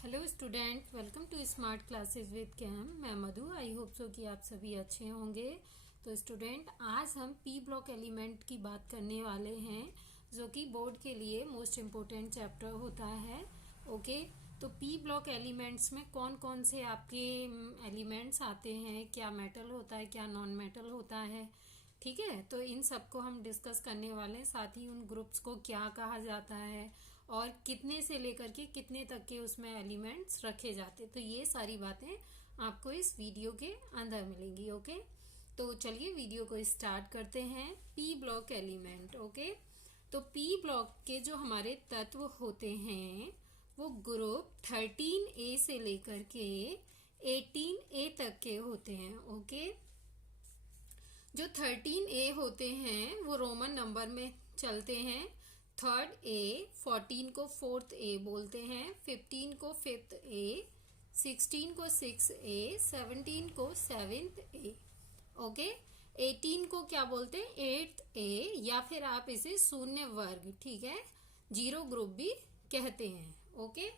Hello student, welcome to smart classes with Cam. मैं Madhu. I hope so कि आप सभी अच्छे होंगे। तो स्टूडेंट, आज हम पी ब्लॉक एलिमेंट की बात करने वाले हैं, जो कि बोर्ड के लिए मोस्ट इम्पोर्टेंट चैप्टर होता है। ओके, तो पी ब्लॉक एलिमेंट्स में कौन कौन से आपके एलिमेंट्स आते हैं, क्या मेटल होता है, क्या नॉन मेटल होता है, ठीक है। तो इन सबको हम डिस्कस करने वाले हैं। साथ ही उन ग्रुप्स को क्या कहा जाता है और कितने से लेकर के कितने तक के उसमें एलिमेंट्स रखे जाते, तो ये सारी बातें आपको इस वीडियो के अंदर मिलेंगी। ओके, तो चलिए वीडियो को स्टार्ट करते हैं। P block element. ओके, तो पी ब्लॉक के जो हमारे तत्व होते हैं वो ग्रुप 13A से लेकर के 18A तक के होते हैं। ओके, जो 13A होते हैं वो रोमन नंबर में चलते हैं। थर्ड ए, 14 को फोर्थ ए बोलते हैं, 15 को फिफ्थ ए, 16 को सिक्स ए, 17 को सेवेंथ ए। ओके, 18 को क्या बोलते हैं, एट्थ ए, या फिर आप इसे शून्य वर्ग, ठीक है, जीरो ग्रुप भी कहते हैं। ओके,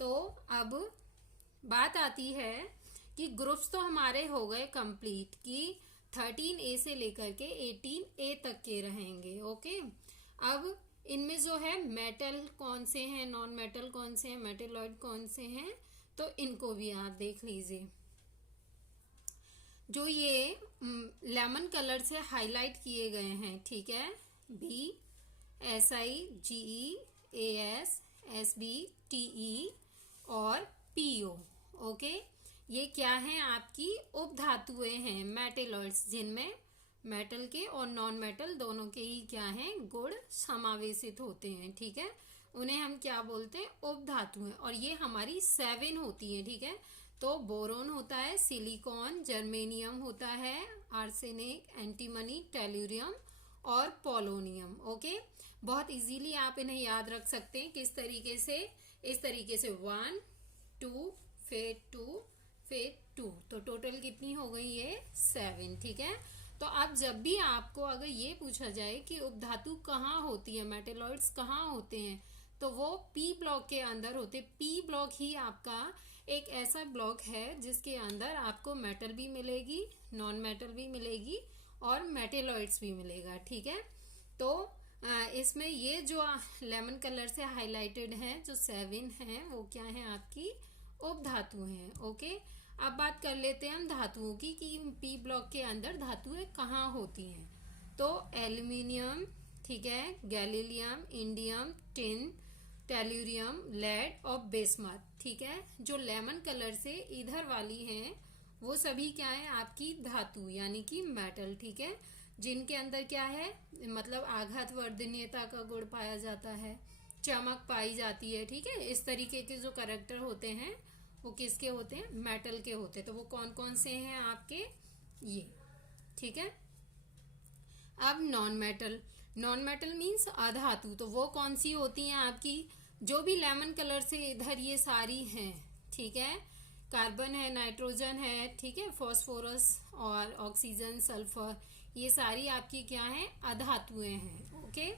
तो अब बात आती है कि ग्रुप्स तो हमारे हो गए कंप्लीट, कि 13A से लेकर के 18A तक के रहेंगे। ओके, अब इनमें जो है मेटल कौन से हैं, नॉन मेटल कौन से हैं, मेटेलॉइड कौन से हैं, तो इनको भी आप देख लीजिए। जो ये लेमन कलर से हाईलाइट किए गए हैं, ठीक है, BSIGEAS, SBTE और PO। ओके, ये क्या है, आपकी उपधातुएं हैं, मेटेलॉइड्स, जिनमें मेटल के और नॉन मेटल दोनों के ही क्या हैं, गुण समावेशित होते हैं। ठीक है, उन्हें हम क्या बोलते हैं, उपधातुएं। और ये हमारी 7 होती है। ठीक है, तो बोरोन होता है, सिलिकॉन, जर्मेनियम होता है, आर्सेनिक, एंटीमनी, टेल्यूरियम और पोलोनियम। ओके, बहुत इजीली आप इन्हें याद रख सकते हैं। किस तरीके से, इस तरीके से 1 2 फिर 2 फिर 2, तो टोटल कितनी हो गई, ये 7। ठीक है, तो अब जब भी आपको अगर ये पूछा जाए कि उपधातु कहाँ होती है, मेटेलॉइड्स कहाँ होते हैं, तो वो पी ब्लॉक के अंदर होते। पी ब्लॉक ही आपका एक ऐसा ब्लॉक है जिसके अंदर आपको मेटल भी मिलेगी, नॉन मेटल भी मिलेगी और मेटेलॉइड्स भी मिलेगा। ठीक है, तो इसमें ये जो लेमन कलर से हाईलाइटेड है, जो 7 है, वो क्या है, आपकी उपधातु हैं। ओके, अब बात कर लेते हैं हम धातुओं की, कि पी ब्लॉक के अंदर धातुएं कहाँ होती हैं। तो एल्यूमिनियम, ठीक है, gallium, indium, tin, tellurium, lead और बिस्मथ। ठीक है, जो लेमन कलर से इधर वाली हैं वो सभी क्या है, आपकी धातु यानी कि मेटल। ठीक है, जिनके अंदर क्या है, मतलब आघात वर्धनीयता का गुण पाया जाता है, चमक पाई जाती है। ठीक है, इस तरीके के जो कैरेक्टर होते हैं वो किसके होते हैं, मेटल के होते हैं। तो वो कौन कौन से हैं आपके, ये। ठीक है, अब non metal, non metal means अधातु, तो वो कौन सी होती हैं आपकी, जो भी लेमन कलर से इधर ये सारी हैं। ठीक है, कार्बन है, नाइट्रोजन है, ठीक है, फॉस्फोरस और ऑक्सीजन, सल्फर, ये सारी आपकी क्या है, अधातुएं हैं। ओके,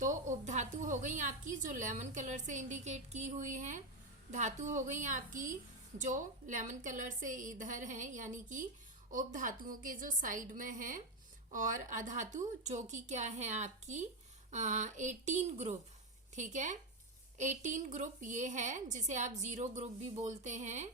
तो उपधातु हो गई आपकी जो लेमन कलर से इंडिकेट की हुई हैं, धातु हो गई आपकी जो लेमन कलर से इधर हैं, यानी कि उपधातुओं के जो साइड में हैं, और अधातु जो कि क्या है आपकी 18 ग्रुप। ठीक है, 18 ग्रुप ये है, जिसे आप जीरो ग्रुप भी बोलते हैं।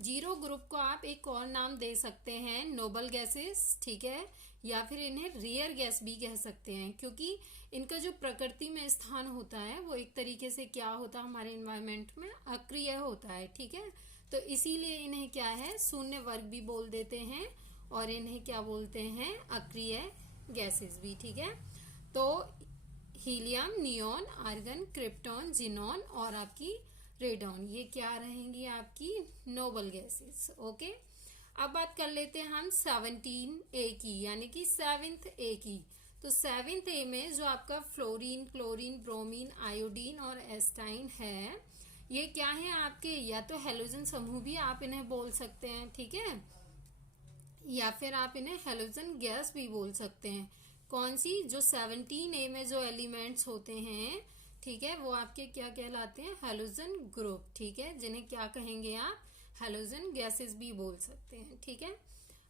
जीरो ग्रुप को आप एक और नाम दे सकते हैं, नोबल गैसेस। ठीक है, या फिर इन्हें रेयर गैस भी कह सकते हैं, क्योंकि इनका जो प्रकृति में स्थान होता है वो एक तरीके से क्या होता है, हमारे एनवायरनमेंट में अक्रिय होता है। ठीक है, तो इसीलिए इन्हें क्या है, शून्य वर्ग भी बोल देते हैं, और इन्हें क्या बोलते हैं, अक्रिय गैसेस भी। ठीक है, तो helium, neon, argon, krypton, xenon और आपकी रेडॉन, ये क्या रहेंगी, आपकी नोबल गैसेस। ओके, अब बात कर लेते हैं हम 17A की, यानी कि 7th A की। तो 7th A में जो आपका फ्लोरीन, क्लोरीन, ब्रोमीन, आयोडीन और एस्टाइन है, ये क्या है आपके, या तो हेलोजन समूह भी आप इन्हें बोल सकते हैं। ठीक है, या फिर आप इन्हें हेलोजन गैस भी बोल सकते हैं। कौन सी, जो 17A में जो एलिमेंट्स होते हैं, ठीक है, वो आपके क्या कहलाते हैं, हैलोजन ग्रुप। ठीक है, जिन्हें क्या कहेंगे आप, हैलोजन गैसेस भी बोल सकते हैं। ठीक है,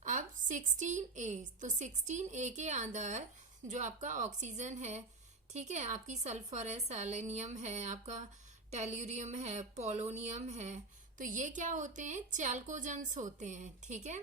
अब 16A, तो 16A के अंदर जो आपका ऑक्सीजन है, ठीक है, आपकी सल्फर है, सेलेनियम है, आपका टेल्यूरियम है, पोलोनियम है, तो ये क्या होते हैं, चैल्कोजेंस होते हैं। ठीक है,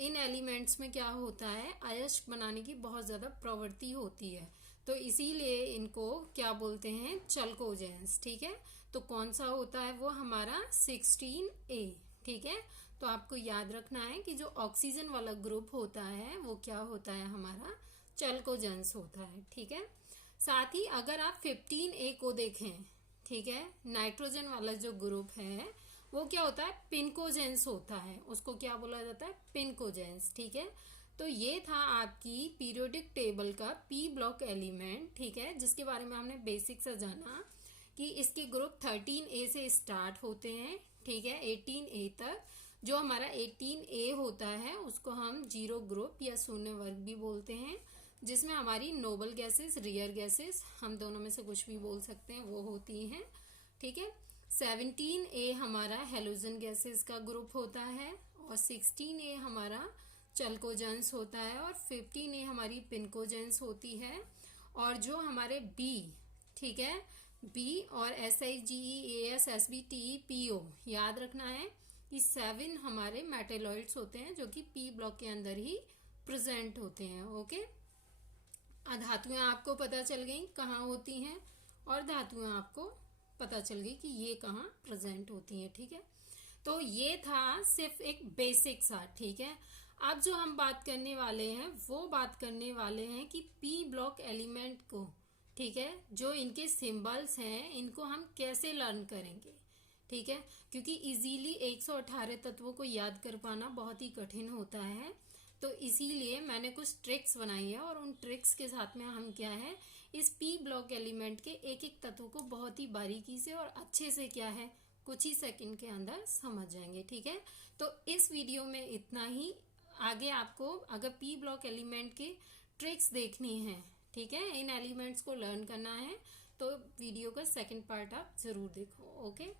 इन एलिमेंट्स में क्या होता है, अयस्क बनाने की बहुत ज़्यादा प्रवृत्ति होती है, तो इसीलिए इनको क्या बोलते हैं, चल्कोजेंस। ठीक है, तो कौन सा होता है वो हमारा 16A। ठीक है, तो आपको याद रखना है कि जो ऑक्सीजन वाला ग्रुप होता है वो क्या होता है, हमारा चल्कोजेंस होता है। ठीक है, साथ ही अगर आप 15A को देखें, ठीक है, नाइट्रोजन वाला जो ग्रुप है वो क्या होता है, पिनकोजेंस होता है, उसको क्या बोला जाता है, पिनकोजेंस। ठीक है, तो ये था आपकी पीरियोडिक टेबल का पी ब्लॉक एलिमेंट। ठीक है, जिसके बारे में हमने बेसिक से जाना कि इसके ग्रुप 13A से स्टार्ट होते हैं। ठीक है, 18A तक। जो हमारा 18A होता है उसको हम जीरो ग्रुप या शून्य वर्ग भी बोलते हैं, जिसमें हमारी नोबल गैसेस, रियर गैसेस, हम दोनों में से कुछ भी बोल सकते हैं, वो होती हैं। ठीक है, 17A हमारा हेलोजन गैसेस का ग्रुप होता है, और 16A हमारा चल्कोजेंस होता है, और 15A हमारी पिनकोजेंस होती है। और जो हमारे बी, ठीक है, बी और SIGE, AS, SB, TE, PO, याद रखना है कि 7 हमारे मेटेलॉइड्स होते हैं जो कि पी ब्लॉक के अंदर ही प्रेजेंट होते हैं। ओके, धातुएं आपको पता चल गई कहाँ होती हैं, और धातुएं आपको पता चल गई कि ये कहाँ प्रेजेंट होती हैं। ठीक है, तो ये था सिर्फ एक बेसिक सा। ठीक है, अब जो हम बात करने वाले हैं वो बात करने वाले हैं कि पी ब्लॉक एलिमेंट को, ठीक है, जो इनके सिंबल्स हैं इनको हम कैसे लर्न करेंगे। ठीक है, क्योंकि इजीली 118 तत्वों को याद कर पाना बहुत ही कठिन होता है, तो इसीलिए मैंने कुछ ट्रिक्स बनाई है, और उन ट्रिक्स के साथ में हम क्या है, इस पी ब्लॉक एलिमेंट के एक एक तत्व को बहुत ही बारीकी से और अच्छे से क्या है, कुछ ही सेकंड के अंदर समझ जाएंगे। ठीक है, तो इस वीडियो में इतना ही। आगे आपको अगर पी ब्लॉक एलिमेंट के ट्रिक्स देखनी है, ठीक है, इन एलिमेंट्स को लर्न करना है, तो वीडियो का सेकंड पार्ट आप जरूर देखो। ओके।